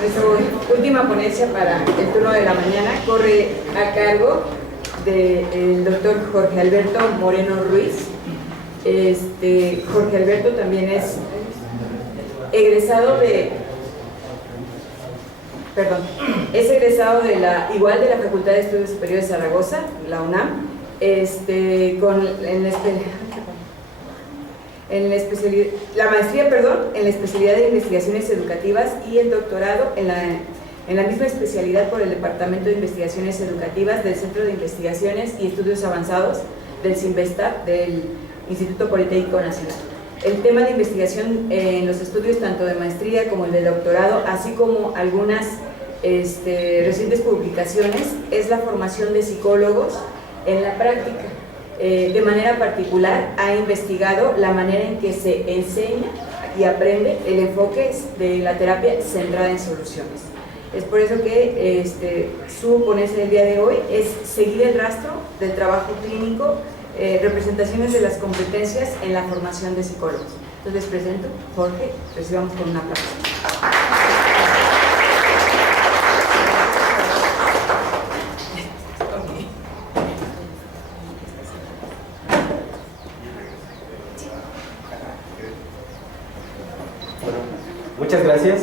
nuestra última ponencia para el turno de la mañana corre a cargo del doctor Jorge Alberto Moreno Ruiz. Jorge Alberto también es egresado de la Facultad de Estudios Superiores de Zaragoza, la UNAM, la maestría en la especialidad de investigaciones educativas y el doctorado en la misma especialidad por el Departamento de Investigaciones Educativas del Centro de Investigaciones y Estudios Avanzados del CINVESTA, del Instituto Politécnico Nacional. El tema de investigación en los estudios tanto de maestría como el de doctorado, así como algunas recientes publicaciones, es la formación de psicólogos en la práctica. De manera particular, ha investigado la manera en que se enseña y aprende el enfoque de la terapia centrada en soluciones. Es por eso que su ponencia del día de hoy es seguir el rastro del trabajo clínico, representaciones de las competencias en la formación de psicólogos. Entonces les presento, Jorge, recibamos con un aplauso. Muchas gracias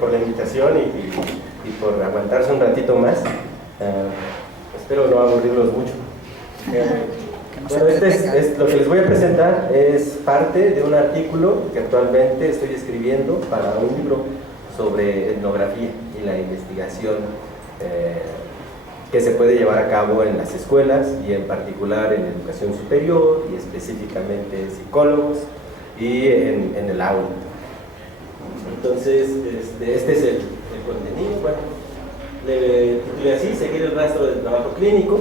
por la invitación y por aguantarse un ratito más. Espero no aburrirlos mucho. Bueno, lo que les voy a presentar es parte de un artículo que actualmente estoy escribiendo para un libro sobre etnografía y la investigación que se puede llevar a cabo en las escuelas y en particular en educación superior y específicamente psicólogos y en el aula. Entonces, este es el contenido. Bueno, le titulé así: seguir el rastro del trabajo clínico,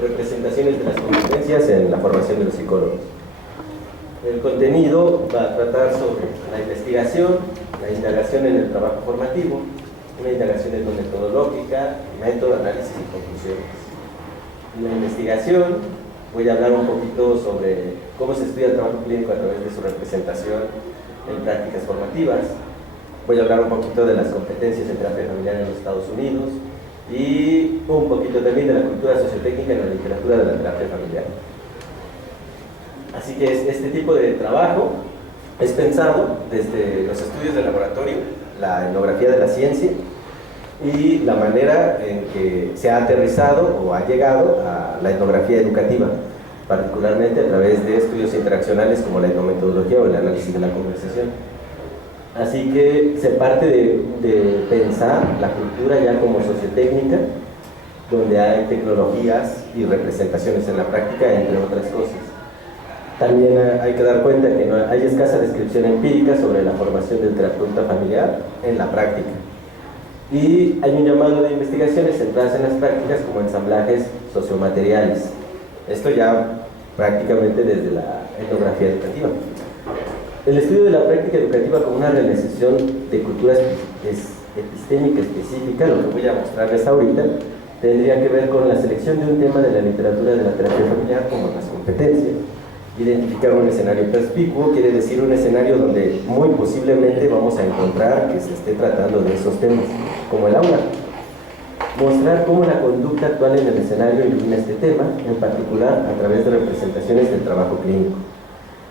representaciones de las competencias en la formación de los psicólogos. El contenido va a tratar sobre la investigación, la indagación en el trabajo formativo, una indagación metodológica, método, análisis y conclusiones. En la investigación voy a hablar un poquito sobre cómo se estudia el trabajo clínico a través de su representación en prácticas formativas. Voy a hablar un poquito de las competencias en terapia familiar en los Estados Unidos y un poquito también de la cultura sociotécnica en la literatura de la terapia familiar. Así que este tipo de trabajo es pensado desde los estudios de laboratorio, la etnografía de la ciencia y la manera en que se ha aterrizado o ha llegado a la etnografía educativa, particularmente a través de estudios interaccionales como la etnometodología o el análisis de la conversación. Así que se parte de pensar la cultura ya como sociotécnica, donde hay tecnologías y representaciones en la práctica, entre otras cosas. También hay que dar cuenta que no hay escasa descripción empírica sobre la formación del terapeuta familiar en la práctica. Y hay un llamado de investigaciones centradas en las prácticas como ensamblajes sociomateriales. Esto ya prácticamente desde la etnografía educativa. El estudio de la práctica educativa como una realización de cultura epistémica específica, lo que voy a mostrarles ahorita, tendría que ver con la selección de un tema de la literatura de la terapia familiar como las competencias. Identificar un escenario perspicuo quiere decir un escenario donde muy posiblemente vamos a encontrar que se esté tratando de esos temas, como el aula. Mostrar cómo la conducta actual en el escenario ilumina este tema, en particular a través de representaciones del trabajo clínico.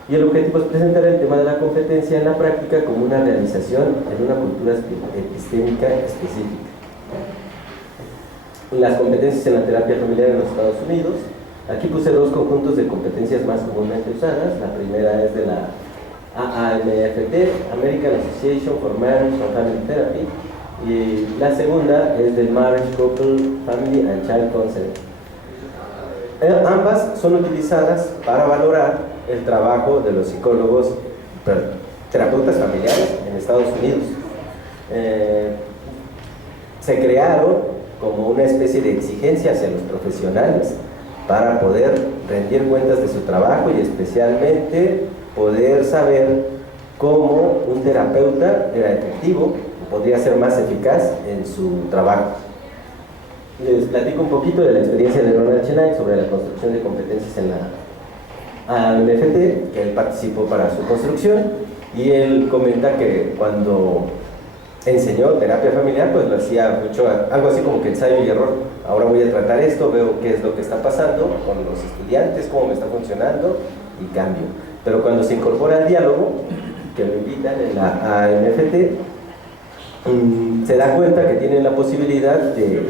Y el objetivo es presentar el tema de la competencia en la práctica como una realización en una cultura epistémica específica. Las competencias en la terapia familiar en los Estados Unidos. Aquí puse dos conjuntos de competencias más comúnmente usadas. La primera es de la AAMFT, American Association for Marriage and Family Therapy, y la segunda es del Marriage, Couple, Family and Child Counseling. Ambas son utilizadas para valorar el trabajo de los psicólogos, terapeutas familiares en Estados Unidos. Se crearon como una especie de exigencia hacia los profesionales para poder rendir cuentas de su trabajo y especialmente poder saber cómo un terapeuta era efectivo, podría ser más eficaz en su trabajo. Les platico un poquito de la experiencia de Ronald Chenay sobre la construcción de competencias en la AMFT, que él participó para su construcción, y él comenta que cuando enseñó terapia familiar, pues lo hacía mucho, algo así como que ensayo y error. Ahora voy a tratar esto, veo qué es lo que está pasando con los estudiantes, cómo me está funcionando y cambio. Pero cuando se incorpora al diálogo, que lo invitan en la AMFT, se da cuenta que tienen la posibilidad de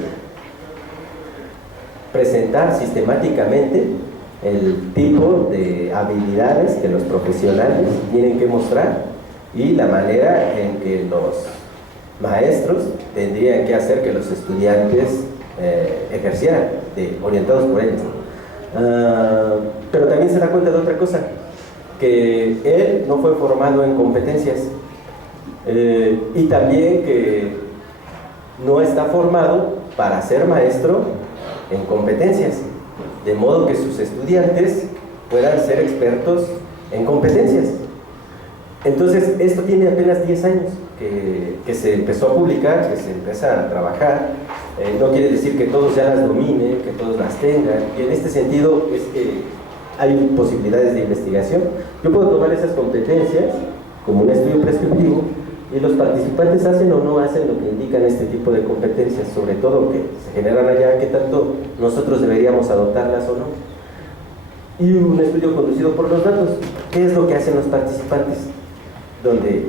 presentar sistemáticamente el tipo de habilidades que los profesionales tienen que mostrar y la manera en que los maestros tendrían que hacer que los estudiantes ejercieran, orientados por ellos. Pero también se da cuenta de otra cosa, que él no fue formado en competencias y también que no está formado para ser maestro en competencias, de modo que sus estudiantes puedan ser expertos en competencias. Entonces, esto tiene apenas 10 años que se empezó a publicar, que se empieza a trabajar. No quiere decir que todos ya las dominen, que todos las tengan, y en este sentido es que hay posibilidades de investigación. Yo puedo tomar esas competencias como un estudio prescriptivo y los participantes hacen o no hacen lo que indican este tipo de competencias, sobre todo que se generan allá, qué tanto nosotros deberíamos adoptarlas o no. Y un estudio conducido por los datos, ¿qué es lo que hacen los participantes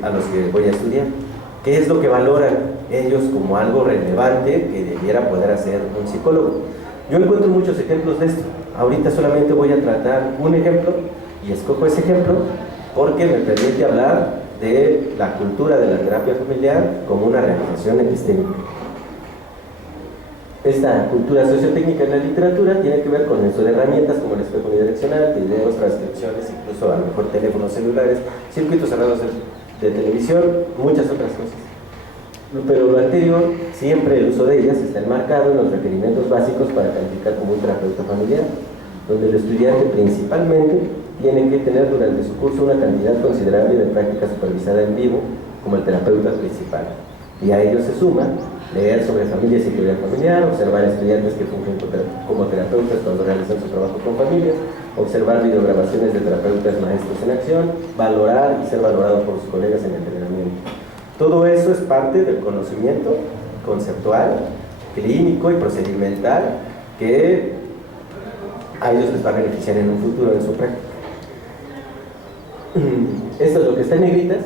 a los que voy a estudiar? ¿Qué es lo que valoran ellos como algo relevante que debiera poder hacer un psicólogo? Yo encuentro muchos ejemplos de esto. Ahorita solamente voy a tratar un ejemplo y escojo ese ejemplo porque me permite hablar de la cultura de la terapia familiar como una realización epistémica. Esta cultura sociotécnica en la literatura tiene que ver con el uso de herramientas como el espejo unidireccional, videos, transcripciones, incluso a lo mejor teléfonos celulares, circuitos cerrados de televisión, muchas otras cosas. Pero lo anterior, siempre el uso de ellas está enmarcado en los requerimientos básicos para calificar como un terapeuta familiar, donde el estudiante principalmente tiene que tener durante su curso una cantidad considerable de práctica supervisada en vivo como el terapeuta principal. Y a ello se suma leer sobre familia y psicología familiar, observar estudiantes que fungen como terapeutas cuando realizan su trabajo con familias, observar videograbaciones de terapeutas maestros en acción, valorar y ser valorado por sus colegas en el entrenamiento. Todo eso es parte del conocimiento conceptual, clínico y procedimental que a ellos les va a beneficiar en un futuro en su práctica. Esto es lo que está en negritas,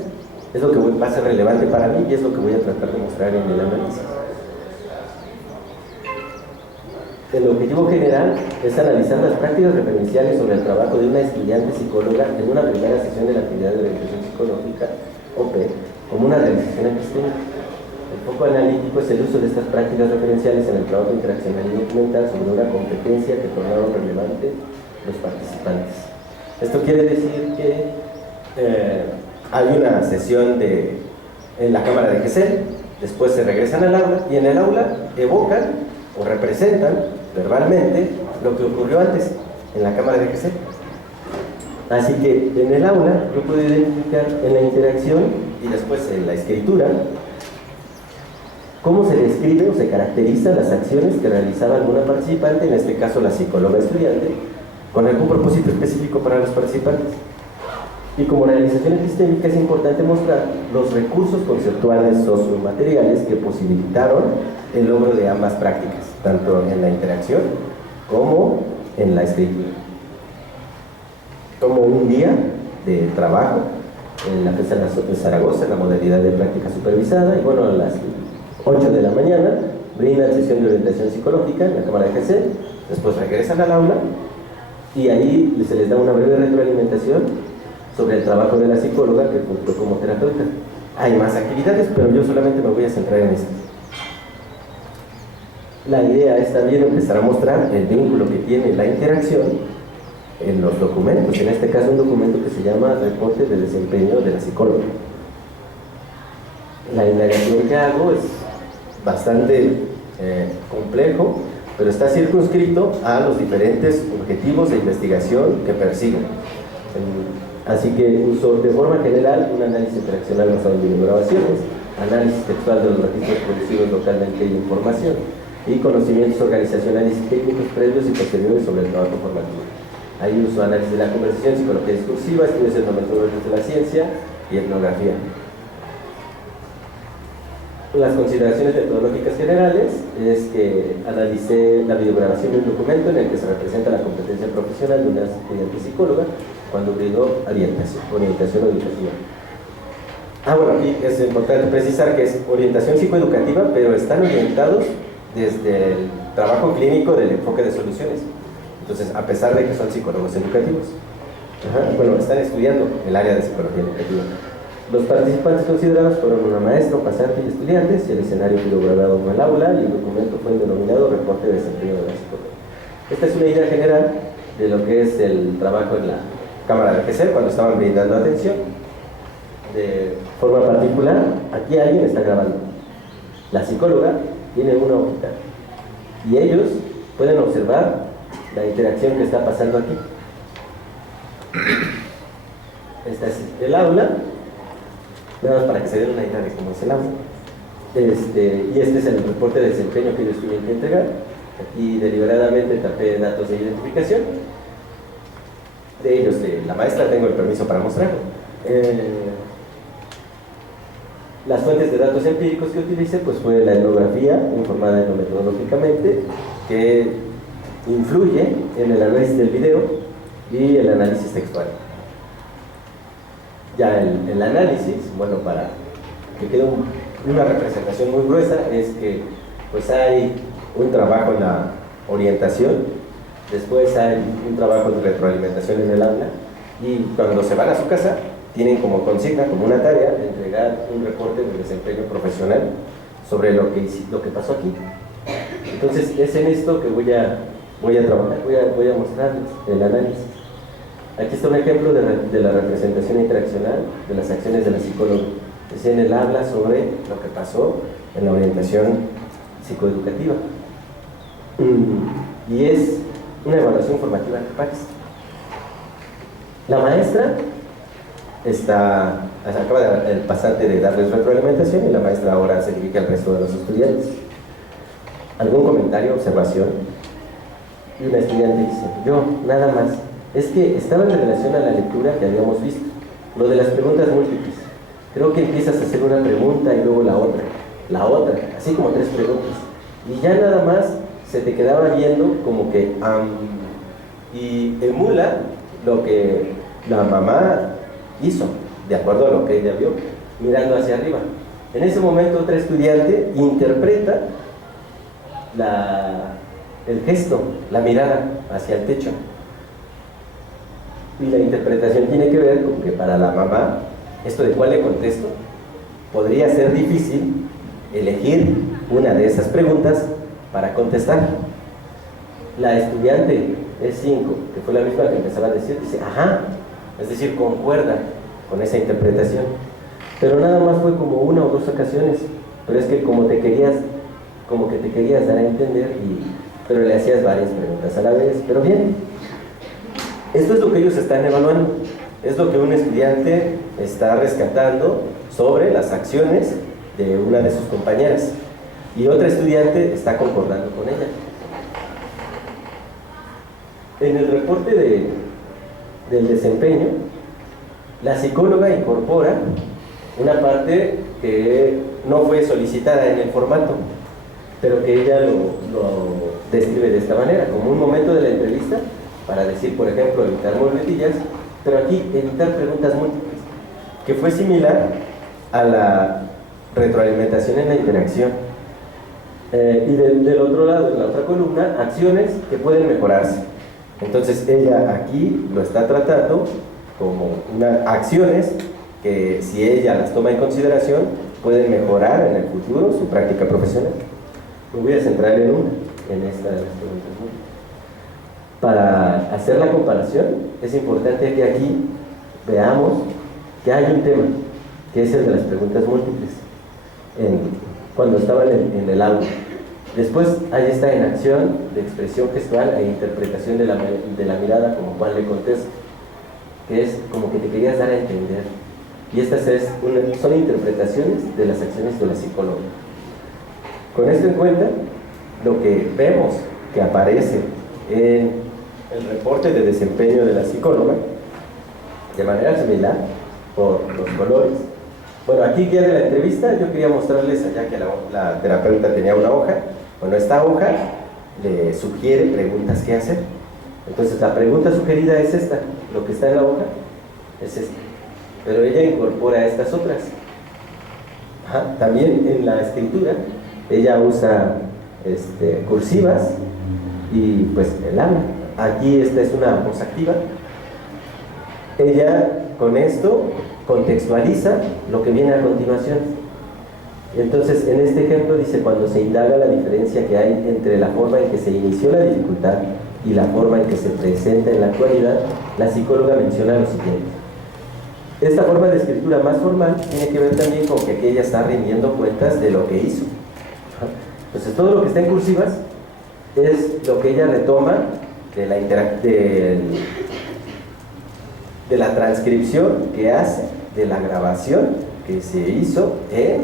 es lo que va a ser relevante para mí y es lo que voy a tratar de mostrar en el análisis. El objetivo general es analizar las prácticas referenciales sobre el trabajo de una estudiante psicóloga en una primera sesión de la actividad de orientación psicológica, OP, como una realización epistémica. El foco analítico es el uso de estas prácticas referenciales en el trabajo interaccional y documental sobre una competencia que tornaron relevante los participantes. Esto quiere decir que hay una sesión en la cámara de GESEL, después se regresan al aula y en el aula evocan o representan verbalmente lo que ocurrió antes en la cámara de GESEL. Así que en el aula yo puedo identificar en la interacción y después en la escritura cómo se describe o se caracterizan las acciones que realizaba alguna participante, en este caso la psicóloga estudiante, con algún propósito específico para los participantes. Y como realización epistémica es importante mostrar los recursos conceptuales sociomateriales que posibilitaron el logro de ambas prácticas, tanto en la interacción como en la escritura. Como un día de trabajo en la FESA de Zaragoza, en la modalidad de práctica supervisada, y bueno, a las 8 de la mañana brindan sesión de orientación psicológica en la cámara de GC, después regresan al aula y ahí se les da una breve retroalimentación sobre el trabajo de la psicóloga que fungió como terapeuta. Hay más actividades, pero yo solamente me voy a centrar en estas. La idea es también empezar a mostrar el vínculo que tiene la interacción en los documentos, en este caso un documento que se llama Reporte de Desempeño de la Psicóloga. La indagación que hago es bastante complejo, pero está circunscrito a los diferentes objetivos de investigación que persiguen. Así que uso de forma general un análisis interaccional basado en videograbaciones, análisis textual de los registros producidos localmente y información, y conocimientos organizacionales y técnicos previos y posteriores sobre el trabajo formativo. Ahí uso análisis de la conversación, psicología discursiva, estudios etnometodológicos de la ciencia y etnografía. Las consideraciones metodológicas generales es que analicé la videograbación de un documento en el que se representa la competencia profesional de una estudiante psicóloga cuando brindó orientación educativa. Bueno, aquí es importante precisar que es orientación psicoeducativa, pero están orientados desde el trabajo clínico del enfoque de soluciones. Entonces, a pesar de que son psicólogos educativos, están estudiando el área de psicología educativa. Los participantes considerados fueron una maestra, un pasante y estudiantes, y el escenario quedó grabado con el aula y el documento fue denominado Reporte de Desempeño de la Psicóloga. Esta es una idea general de lo que es el trabajo en la Cámara de GESEL cuando estaban brindando atención. De forma particular, aquí alguien está grabando. La psicóloga tiene una hojita y ellos pueden observar la interacción que está pasando aquí. Esta es el aula, nada más para que se den una idea de cómo es el aula. Y este es el reporte de desempeño que ellos tienen que entregar. Aquí deliberadamente tapé datos de identificación. De ellos, de la maestra, tengo el permiso para mostrarlo. Las fuentes de datos empíricos que utilicé pues fue la etnografía, informada metodológicamente, que influye en el análisis del video y el análisis textual. Ya el análisis, bueno, para que quede una representación muy gruesa, es que pues hay un trabajo en la orientación, después hay un trabajo de retroalimentación en el aula, y cuando se van a su casa tienen como consigna, como una tarea, entregar un reporte de desempeño profesional sobre lo que pasó aquí. Entonces es en esto que voy a trabajar, voy a mostrarles el análisis. Aquí está un ejemplo de la representación interaccional de las acciones de la psicóloga. Es en el habla sobre lo que pasó en la orientación psicoeducativa. Y es una evaluación formativa que parece. La maestra acaba el pasante de darles retroalimentación y la maestra ahora se dirige al resto de los estudiantes. ¿Algún comentario, observación? Y una estudiante dice, yo, nada más. Es que estaba en relación a la lectura que habíamos visto, lo de las preguntas múltiples. Creo que empiezas a hacer una pregunta y luego la otra, así como 3 preguntas. Y ya nada más se te quedaba viendo como que y emula lo que la mamá hizo, de acuerdo a lo que ella vio, mirando hacia arriba. En ese momento otra estudiante interpreta el gesto, la mirada hacia el techo. Y la interpretación tiene que ver con que para la mamá, esto de cuál le contesto, podría ser difícil elegir una de esas preguntas para contestar. La estudiante E5, que fue la misma que empezaba a decir, dice, ajá, es decir, concuerda con esa interpretación. Pero nada más fue como 1 o 2 ocasiones, pero es que como que te querías dar a entender, pero le hacías varias preguntas a la vez, pero bien. Esto es lo que ellos están evaluando, es lo que un estudiante está rescatando sobre las acciones de una de sus compañeras y otra estudiante está concordando con ella. En el reporte del desempeño, la psicóloga incorpora una parte que no fue solicitada en el formato, pero que ella lo describe de esta manera, como un momento de la entrevista para decir, por ejemplo, evitar muletillas, pero aquí evitar preguntas múltiples, que fue similar a la retroalimentación en la interacción. Y del otro lado, en la otra columna, acciones que pueden mejorarse. Entonces ella aquí lo está tratando como acciones que si ella las toma en consideración pueden mejorar en el futuro su práctica profesional. Me voy a centrar en esta de las preguntas múltiples. Para hacer la comparación, es importante que aquí veamos que hay un tema, que es el de las preguntas múltiples, cuando estaba en el aula. Después, ahí está en acción de expresión gestual e interpretación de la mirada, como Juan le contesta, que es como que te querías dar a entender. Y estas son interpretaciones de las acciones de la psicóloga. Con esto en cuenta, lo que vemos que aparece en el reporte de desempeño de la psicóloga, de manera similar, por los colores, Bueno, aquí guía de la entrevista, yo quería mostrarles allá que la terapeuta tenía una hoja. Bueno, esta hoja le sugiere preguntas que hacer. Entonces la pregunta sugerida es esta, lo que está en la hoja es esta, pero ella incorpora estas otras. También en la escritura ella usa cursivas y pues el habla. Aquí esta es una voz activa. Ella con esto contextualiza lo que viene a continuación. Entonces en este ejemplo dice: cuando se indaga la diferencia que hay entre la forma en que se inició la dificultad y la forma en que se presenta en la actualidad, la psicóloga menciona lo siguiente. Esta forma de escritura más formal tiene que ver también con que aquí ella está rindiendo cuentas de lo que hizo. Entonces todo lo que está en cursivas es lo que ella retoma de la transcripción que hace de la grabación que se hizo en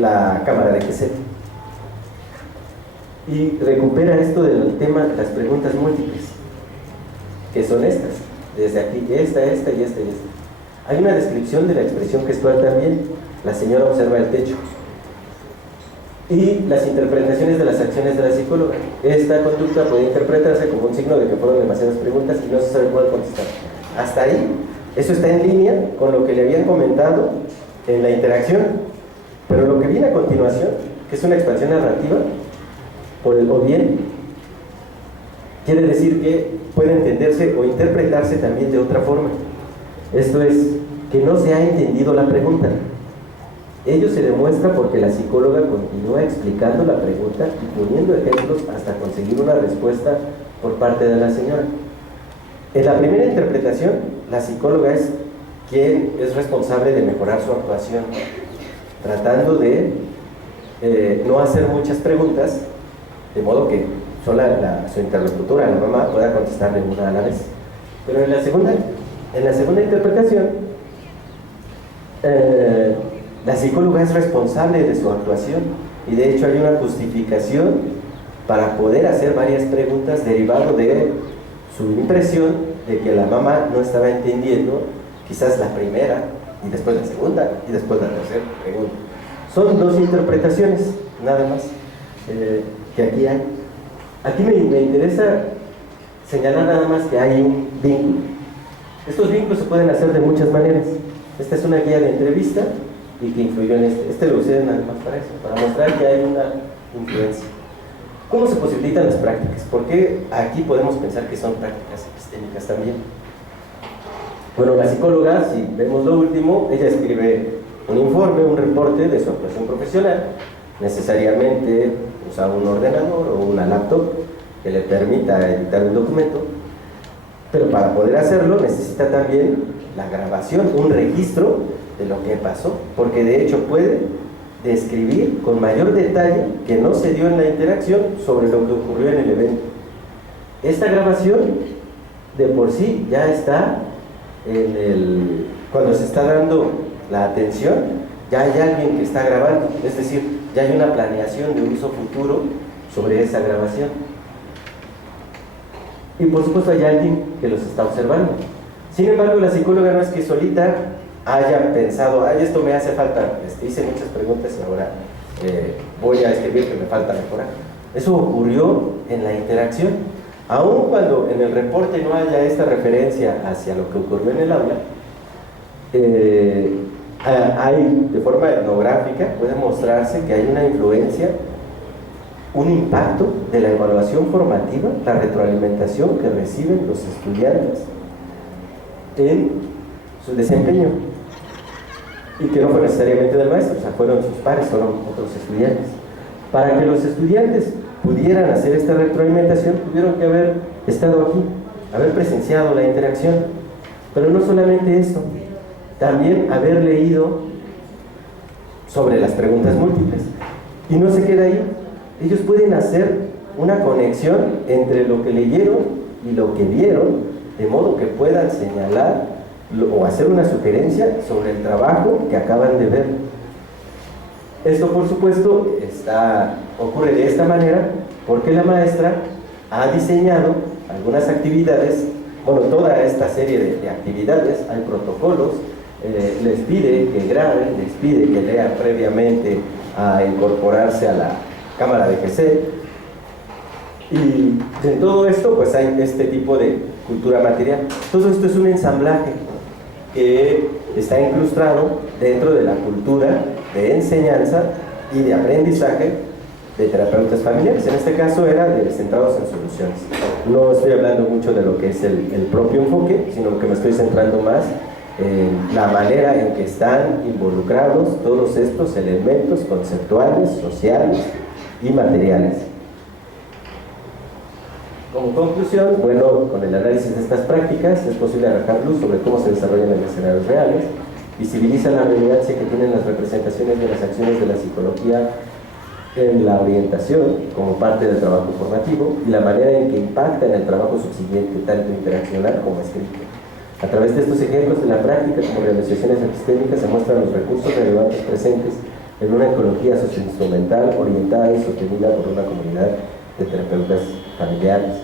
la cámara de Gesell. Y recupera esto del tema de las preguntas múltiples, que son estas, desde aquí, esta y esta y esta. Hay una descripción de la expresión gestual también. La señora observa el techo. Y las interpretaciones de las acciones de la psicóloga. Esta conducta puede interpretarse como un signo de que fueron demasiadas preguntas y no se sabe cuál contestar. Hasta ahí, eso está en línea con lo que le habían comentado en la interacción. Pero lo que viene a continuación, que es una expansión narrativa, por el o bien, quiere decir que puede entenderse o interpretarse también de otra forma. Esto es, que no se ha entendido la pregunta. Ello se demuestra porque la psicóloga continúa explicando la pregunta y poniendo ejemplos hasta conseguir una respuesta por parte de la señora. En la primera interpretación, la psicóloga es quien es responsable de mejorar su actuación, tratando de no hacer muchas preguntas, de modo que solo su interlocutora, la mamá, pueda contestarle una a la vez. Pero en la segunda interpretación, la psicóloga es responsable de su actuación y de hecho hay una justificación para poder hacer varias preguntas derivado de su impresión de que la mamá no estaba entendiendo quizás la primera y después la segunda y después la tercera pregunta. Son dos interpretaciones nada más que aquí hay. Aquí me interesa señalar nada más que hay un vínculo. Estos vínculos se pueden hacer de muchas maneras. Esta es una guía de entrevista y que influyó en este lo usé nada más para eso, para mostrar que hay una influencia. ¿Cómo se posibilitan las prácticas? Porque aquí podemos pensar que son prácticas epistémicas también. Bueno, la psicóloga, si vemos lo último, ella escribe un informe, un reporte de su actuación profesional. Necesariamente usa un ordenador o una laptop que le permita editar un documento, pero para poder hacerlo necesita también la grabación, un registro de lo que pasó, porque de hecho puede describir con mayor detalle que no se dio en la interacción sobre lo que ocurrió en el evento. Esta grabación de por sí ya está cuando se está dando la atención, ya hay alguien que está grabando, es decir, ya hay una planeación de uso futuro sobre esa grabación. Y por supuesto hay alguien que los está observando. Sin embargo, la psicóloga no es que solita haya pensado, ay, esto me hace falta, hice muchas preguntas y ahora voy a escribir que me falta mejorar. Eso ocurrió en la interacción. Aun cuando en el reporte no haya esta referencia hacia lo que ocurrió en el aula, hay, de forma etnográfica, puede mostrarse que hay una influencia, un impacto de la evaluación formativa, la retroalimentación que reciben los estudiantes en su desempeño, y que no fue necesariamente del maestro, o sea, fueron sus pares, fueron otros estudiantes. Para que los estudiantes pudieran hacer esta retroalimentación, tuvieron que haber estado aquí, haber presenciado la interacción. Pero no solamente esto, también haber leído sobre las preguntas múltiples. Y no se queda ahí, ellos pueden hacer una conexión entre lo que leyeron y lo que vieron, de modo que puedan señalar o hacer una sugerencia sobre el trabajo que acaban de ver. Esto, por supuesto, ocurre de esta manera porque la maestra ha diseñado algunas actividades, bueno, toda esta serie de actividades, hay protocolos les pide que graben, les pide que lean previamente a incorporarse a la cámara de GC. Y en todo esto pues hay este tipo de cultura material. Todo esto es un ensamblaje que está incrustado dentro de la cultura de enseñanza y de aprendizaje de terapeutas familiares. En este caso era de centrados en soluciones. No estoy hablando mucho de lo que es el propio enfoque, sino que me estoy centrando más en la manera en que están involucrados todos estos elementos conceptuales, sociales y materiales. Como conclusión, bueno, con el análisis de estas prácticas es posible arrojar luz sobre cómo se desarrollan en escenarios reales, visibiliza la relevancia que tienen las representaciones de las acciones de la psicología en la orientación como parte del trabajo formativo y la manera en que impacta en el trabajo subsiguiente, tanto interaccional como escrito. A través de estos ejemplos de la práctica como realizaciones epistémicas se muestran los recursos relevantes presentes en una ecología socioinstrumental orientada y sostenida por una comunidad de terapeutas familiares.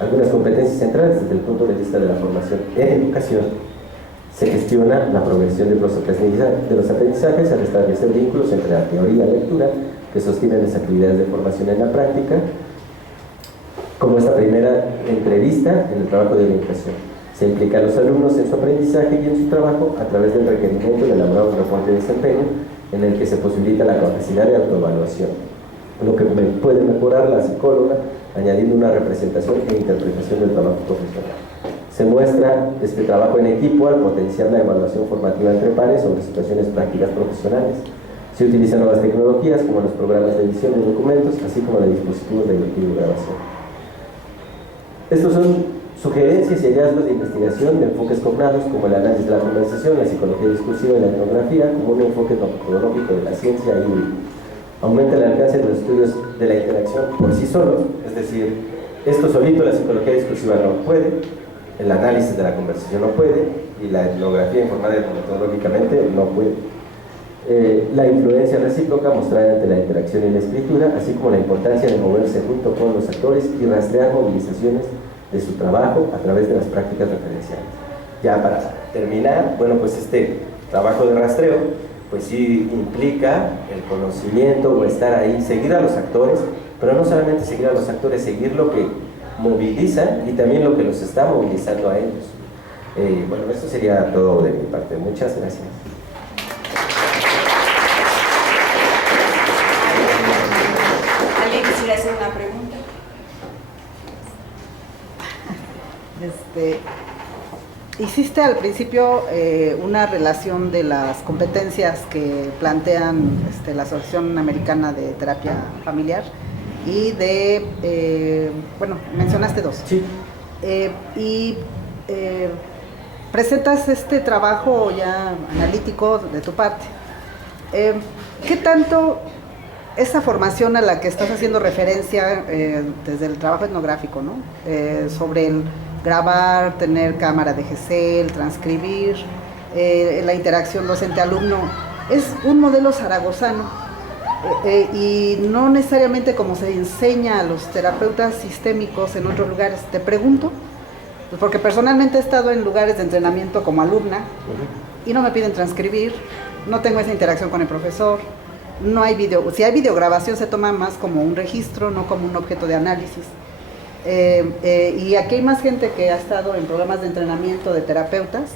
Algunas competencias centrales desde el punto de vista de la formación en educación. Se gestiona la progresión de los aprendizajes al establecer vínculos entre la teoría y la lectura que sostienen las actividades de formación en la práctica, como esta primera entrevista en el trabajo de orientación. Se implica a los alumnos en su aprendizaje y en su trabajo a través del requerimiento de elaborar un reporte de desempeño en el que se posibilita la capacidad de autoevaluación, lo que puede mejorar la psicóloga añadiendo una representación e interpretación del trabajo profesional. Se muestra este trabajo en equipo al potenciar la evaluación formativa entre pares sobre situaciones prácticas profesionales. Se utilizan nuevas tecnologías como los programas de edición de documentos, así como de dispositivos de videograbación. Estos son sugerencias y hallazgos de investigación de enfoques cognados como el análisis de la conversación, la psicología discursiva y la etnografía como un enfoque metodológico de la ciencia híbrida. Aumenta el alcance de los estudios de la interacción por sí solos, es decir, esto solito la psicología discursiva no puede, el análisis de la conversación no puede y la etnografía informada metodológicamente no puede. La influencia recíproca mostrada entre la interacción y la escritura, así como la importancia de moverse junto con los actores y rastrear movilizaciones de su trabajo a través de las prácticas referenciales. Ya para terminar, bueno, pues este trabajo de rastreo, pues sí implica el conocimiento o estar ahí, seguir a los actores, pero no solamente seguir a los actores, seguir lo que movilizan y también lo que los está movilizando a ellos. Bueno, esto sería todo de mi parte. Muchas gracias. ¿Alguien quisiera hacer una pregunta? Hiciste al principio una relación de las competencias que plantean la Asociación Americana de Terapia Familiar y bueno, mencionaste dos. Sí. Presentas este trabajo ya analítico de tu parte. ¿Qué tanto esa formación a la que estás haciendo referencia desde el trabajo etnográfico, ¿no? Sobre el grabar, tener cámara de GC, el transcribir, la interacción docente-alumno, es un modelo zaragozano y no necesariamente como se enseña a los terapeutas sistémicos en otros lugares? Te pregunto, pues porque personalmente he estado en lugares de entrenamiento como alumna y no me piden transcribir, no tengo esa interacción con el profesor, no hay video, si hay videograbación se toma más como un registro, no como un objeto de análisis. Y aquí hay más gente que ha estado en programas de entrenamiento de terapeutas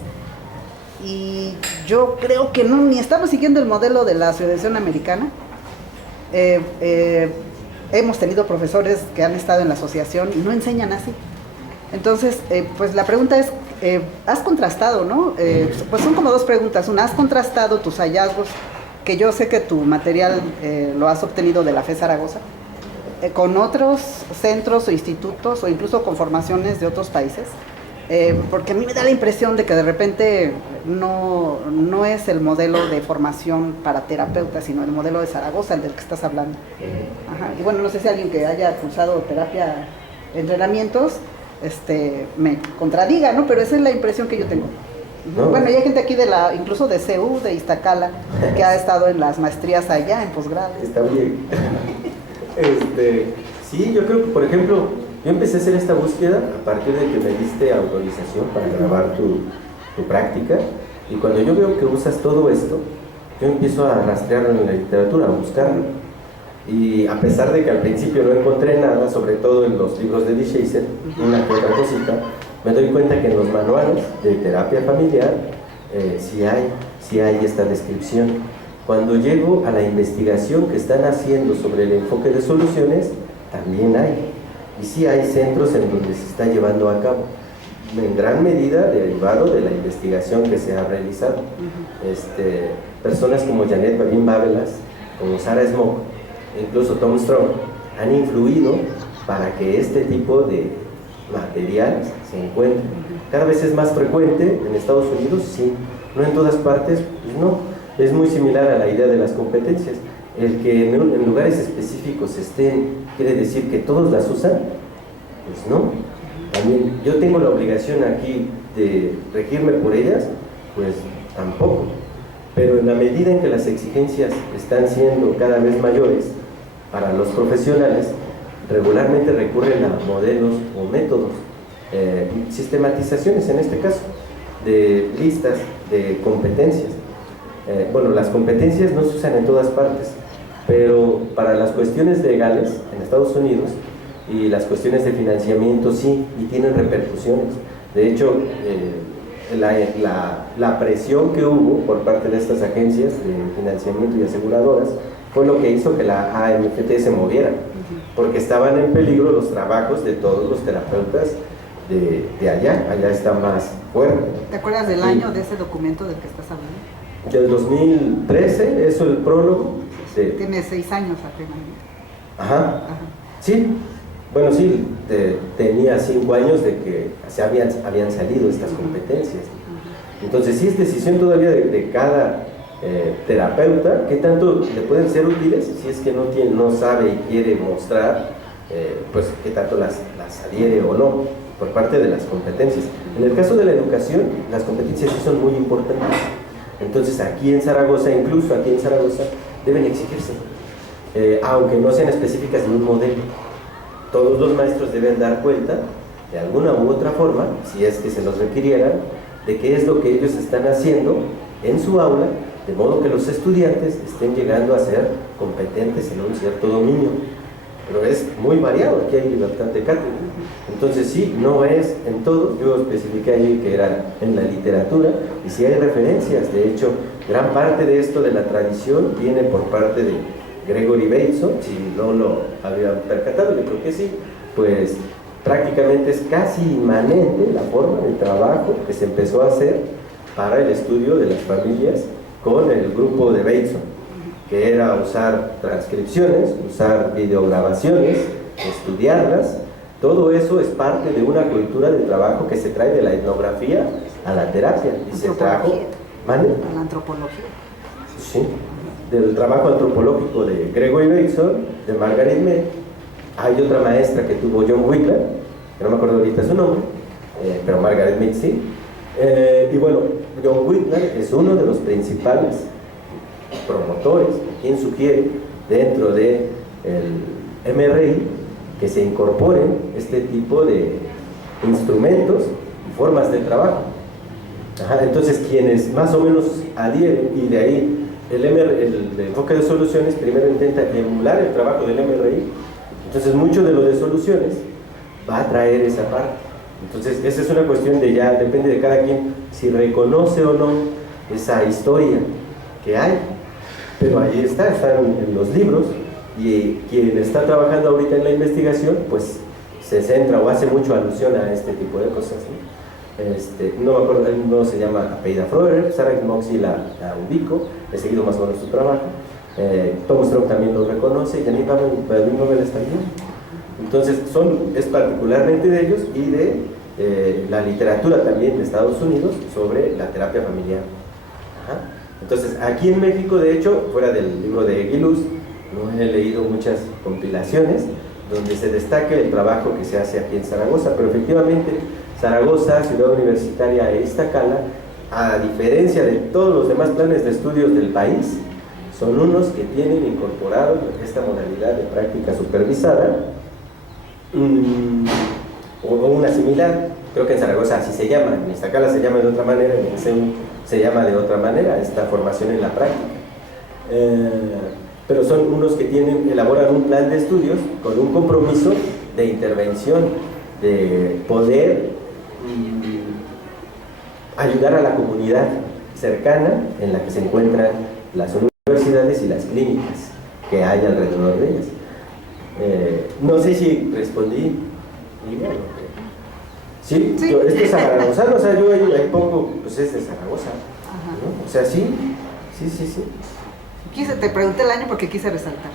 y yo creo que no, ni estamos siguiendo el modelo de la Asociación Americana. Hemos tenido profesores que han estado en la asociación y no enseñan así. Entonces, pues la pregunta es, ¿has contrastado, no? Pues son como dos preguntas. Una, ¿has contrastado tus hallazgos, que yo sé que tu material lo has obtenido de la FE Zaragoza, con otros centros o institutos o incluso con formaciones de otros países? Porque a mí me da la impresión de que de repente no es el modelo de formación para terapeutas, sino el modelo de Zaragoza, el del que estás hablando. Ajá. Y bueno, no sé si alguien que haya cursado terapia, entrenamientos, me contradiga, ¿no? Pero esa es la impresión que yo tengo. No. Bueno, y hay gente aquí incluso de CEU, de Iztacala, que ha estado en las maestrías allá, en posgrado. Está bien. Sí, yo creo que, por ejemplo, yo empecé a hacer esta búsqueda a partir de que me diste autorización para grabar tu práctica Y cuando yo veo que usas todo esto, yo empiezo a rastrearlo en la literatura, a buscarlo. Y a pesar de que al principio no encontré nada, sobre todo en los libros de DeShazer, una que otra cosita, me doy cuenta que en los manuales de terapia familiar sí hay esta descripción. Cuando llego a la investigación que están haciendo sobre el enfoque de soluciones, también hay. Y sí hay centros en donde se está llevando a cabo, en gran medida derivado de la investigación que se ha realizado. Personas como Janet Babin-Bavelas, como Sarah Smock, incluso Tom Strong, han influido para que este tipo de materiales se encuentre. Cada vez es más frecuente en Estados Unidos, sí, no en todas partes, pues no. Es muy similar a la idea de las competencias. El que en lugares específicos estén, ¿quiere decir que todos las usan? Pues no. También yo tengo la obligación aquí de regirme por ellas, pues tampoco. Pero en la medida en que las exigencias están siendo cada vez mayores para los profesionales, regularmente recurren a modelos o métodos, sistematizaciones en este caso, de listas de competencias. Bueno, las competencias no se usan en todas partes, pero para las cuestiones legales en Estados Unidos y las cuestiones de financiamiento sí, y tienen repercusiones. De hecho, la presión que hubo por parte de estas agencias de financiamiento y aseguradoras fue lo que hizo que la AMFT se moviera, porque estaban en peligro los trabajos de todos los terapeutas de allá está más fuerte. ¿Te acuerdas del año de ese documento del que estás hablando? Del 2013, eso el prólogo. Tiene 6 años apenas. Ajá. Sí, bueno, sí, tenía 5 años de que habían salido estas competencias. Entonces sí es decisión todavía de cada terapeuta qué tanto le pueden ser útiles, si es que no sabe y quiere mostrar, pues qué tanto las adhiere o no por parte de las competencias. En el caso de la educación, las competencias sí son muy importantes. Entonces aquí en Zaragoza, incluso aquí en Zaragoza, deben exigirse, aunque no sean específicas de un modelo. Todos los maestros deben dar cuenta, de alguna u otra forma, si es que se los requirieran, de qué es lo que ellos están haciendo en su aula, de modo que los estudiantes estén llegando a ser competentes en un cierto dominio. Pero es muy variado, aquí hay libertad de cátedra. Entonces sí, no es en todo, yo especifiqué ahí que era en la literatura, y sí hay referencias. De hecho, gran parte de esto de la tradición viene por parte de Gregory Bateson, si no lo habían percatado, yo creo que sí, pues prácticamente es casi inmanente la forma de trabajo que se empezó a hacer para el estudio de las familias con el grupo de Bateson, que era usar transcripciones, usar videograbaciones, estudiarlas. Todo eso es parte de una cultura de trabajo que se trae de la etnografía a la terapia y se trajo a la antropología. Sí, del trabajo antropológico de Gregory Bateson, de Margaret Mead. Hay otra maestra que tuvo John Wickler, que no me acuerdo ahorita su nombre, pero Margaret Mead sí. Y bueno, John Wickler es uno de los principales promotores, quien sugiere dentro del MRI que se incorporen este tipo de instrumentos y formas de trabajo. Entonces quienes más o menos adhieren, y de ahí el enfoque de soluciones primero intenta emular el trabajo del MRI, entonces mucho de lo de soluciones va a traer esa parte. Entonces esa es una cuestión de ya, depende de cada quien si reconoce o no esa historia que hay, pero ahí están en los libros, y quien está trabajando ahorita en la investigación pues se centra o hace mucho alusión a este tipo de cosas, ¿no? No me acuerdo, no se llama Apeida Froerer, Sarah Smock sí la ubico, he seguido más o menos su trabajo, Tom Strong también lo reconoce, y Janet Babin-Bavelas también. Entonces es particularmente de ellos y de la literatura también de Estados Unidos sobre la terapia familiar. Entonces aquí en México, de hecho, fuera del libro de Aguiluz, no he leído muchas compilaciones donde se destaque el trabajo que se hace aquí en Zaragoza, pero efectivamente Zaragoza, Ciudad Universitaria e Iztacala, a diferencia de todos los demás planes de estudios del país, son unos que tienen incorporado esta modalidad de práctica supervisada o una similar, Creo que en Zaragoza así se llama, en Iztacala se llama de otra manera, en el CEU se llama de otra manera, esta formación en la práctica. Pero son unos que elaboran un plan de estudios con un compromiso de intervención, de poder ayudar a la comunidad cercana en la que se encuentran las universidades y las clínicas que hay alrededor de ellas. No sé si respondí. Sí, Sí. Esto es zaragozano, o sea, yo ahí pongo, pues es de Zaragoza, ¿no? O sea, sí. Te pregunté el año porque quise resaltar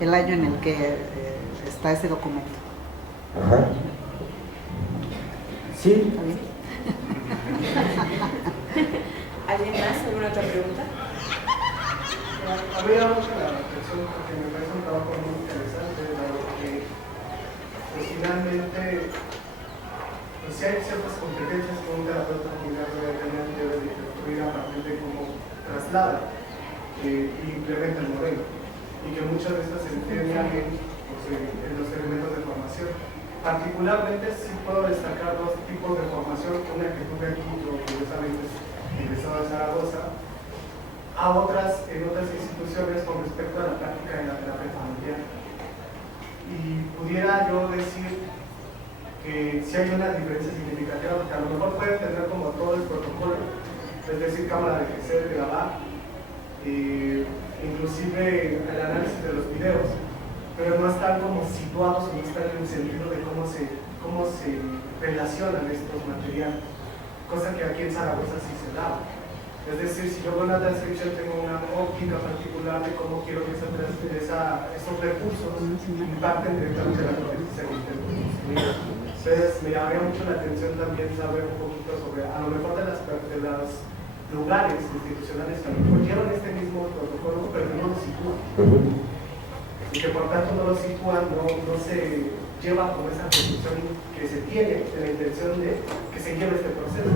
el año en el que está ese documento. Ajá. Sí. ¿Está bien? ¿Alguien más? ¿Alguna otra pregunta? A mí me llama mucho la atención porque me parece un trabajo muy interesante, dado que pues, finalmente pues, si hay ciertas competencias que un terapeuta familiar debe tener, debe de construir a partir de cómo traslada y implementa el modelo, y que muchas de estas se entiendan en los elementos de formación. Particularmente sí puedo destacar dos tipos de formación, una que tuve aquí, yo curiosamente egresado de Zaragoza, a otras en otras instituciones con respecto a la práctica de la terapia familiar. Y pudiera yo decir que sí hay una diferencia significativa, porque a lo mejor pueden tener como todo el protocolo, es decir, cámara de ejercer, grabar, inclusive el análisis de los videos, pero no están como situados o no están en el sentido de cómo se relacionan estos materiales, cosa que aquí en Zaragoza sí se da. Es decir, si yo veo una transcripción, tengo una óptica particular de cómo quiero que esos recursos impacten directamente la corriente. Entonces, me llamaría mucho la atención también saber un poquito sobre, a lo mejor de los lugares institucionales que a lo mejor llevan este mismo protocolo, pero que no lo sitúan. Y que por tanto no lo sitúan, no se lleva con esa construcción que se tiene de la intención de que se lleve este proceso.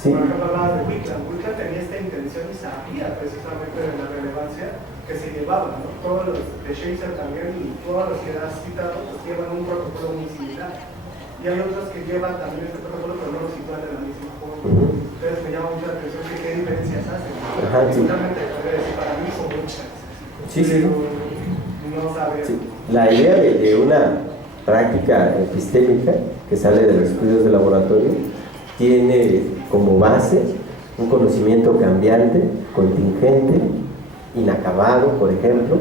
Sí. Por ejemplo, hablaba de Wickland. Wickland tenía esta intención y sabía precisamente de la relevancia que se llevaba, ¿no? Todos los de Schaefer también y todos los que has citado pues llevan un protocolo muy similar. Y hay otros que llevan también este protocolo pero no lo sitúan de la misma forma. Entonces me llama mucho la atención que qué diferencias hacen. Seguramente podría decir para mí son muchas. Sí. No saber. Sí. La idea de una práctica epistémica que sale de los estudios de laboratorio tiene como base un conocimiento cambiante, contingente, inacabado, por ejemplo,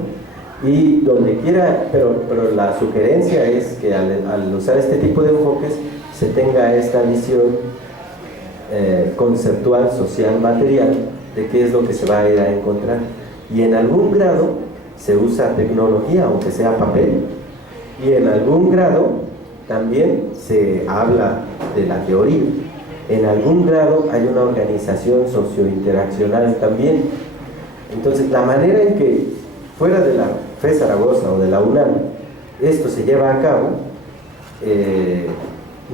y donde quiera, pero la sugerencia es que al usar este tipo de enfoques se tenga esta visión conceptual, social, material de qué es lo que se va a ir a encontrar, y en algún grado se usa tecnología, aunque sea papel, y en algún grado también se habla de la teoría. En algún grado hay una organización sociointeraccional también. Entonces, la manera en que fuera de la FE Zaragoza o de la UNAM esto se lleva a cabo,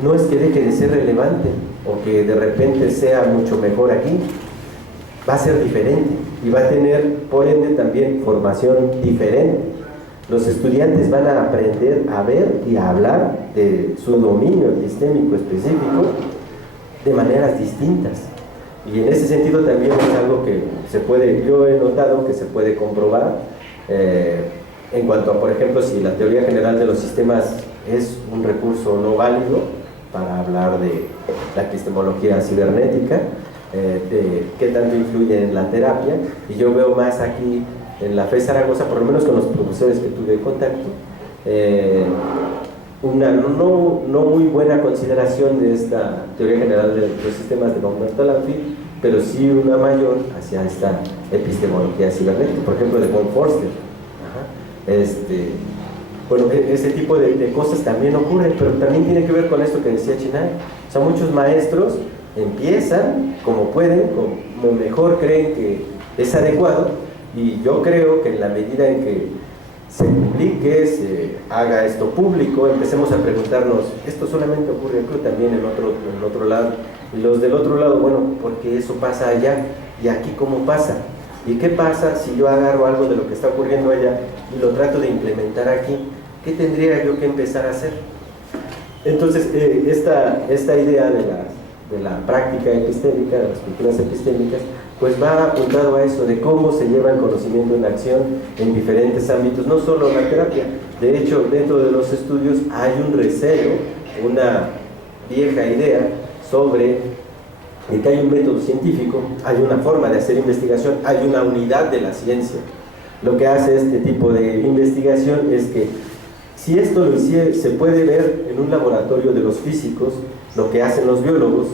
no es que deje de ser relevante o que de repente sea mucho mejor aquí, va a ser diferente y va a tener, por ende, también formación diferente. Los estudiantes van a aprender a ver y a hablar de su dominio epistémico específico de maneras distintas, y en ese sentido también es algo que yo he notado que se puede comprobar en cuanto a, por ejemplo, si la teoría general de los sistemas es un recurso no válido para hablar de la epistemología cibernética, de qué tanto influye en la terapia, y yo veo más aquí en la FE Zaragoza, por lo menos con los profesores que tuve contacto, una no muy buena consideración de esta teoría general de los sistemas de Humberto Lanfy, pero sí una mayor hacia esta epistemología cibernética, por ejemplo de von Forster. Bueno, ese tipo de cosas también ocurren, pero también tiene que ver con esto que decía Chinay. O sea, muchos maestros empiezan como pueden, como mejor creen que es adecuado, y yo creo que en la medida en que se publique, se haga esto público, empecemos a preguntarnos, ¿esto solamente ocurre aquí o también en otro lado? Y los del otro lado, bueno, porque eso pasa allá, y aquí cómo pasa, y qué pasa si yo agarro algo de lo que está ocurriendo allá y lo trato de implementar aquí, ¿qué tendría yo que empezar a hacer? Entonces, esta idea de la práctica epistémica, de las culturas epistémicas, pues va apuntado a eso, de cómo se lleva el conocimiento en acción en diferentes ámbitos, no solo la terapia. De hecho, dentro de los estudios hay un recelo, una vieja idea sobre que hay un método científico, hay una forma de hacer investigación, hay una unidad de la ciencia. Lo que hace este tipo de investigación es que si esto se puede ver en un laboratorio de los físicos, lo que hacen los biólogos,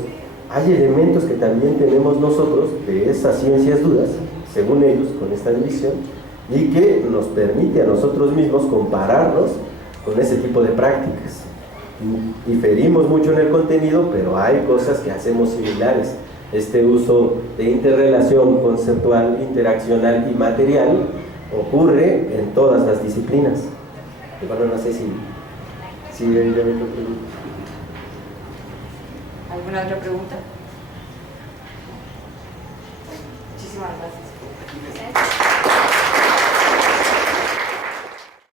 hay elementos que también tenemos nosotros de esas ciencias duras, según ellos, con esta división, y que nos permite a nosotros mismos compararnos con ese tipo de prácticas. Diferimos mucho en el contenido, pero hay cosas que hacemos similares. Este uso de interrelación conceptual, interaccional y material ocurre en todas las disciplinas. Bueno, no sé si hay otra pregunta. ¿Alguna otra pregunta? Muchísimas gracias.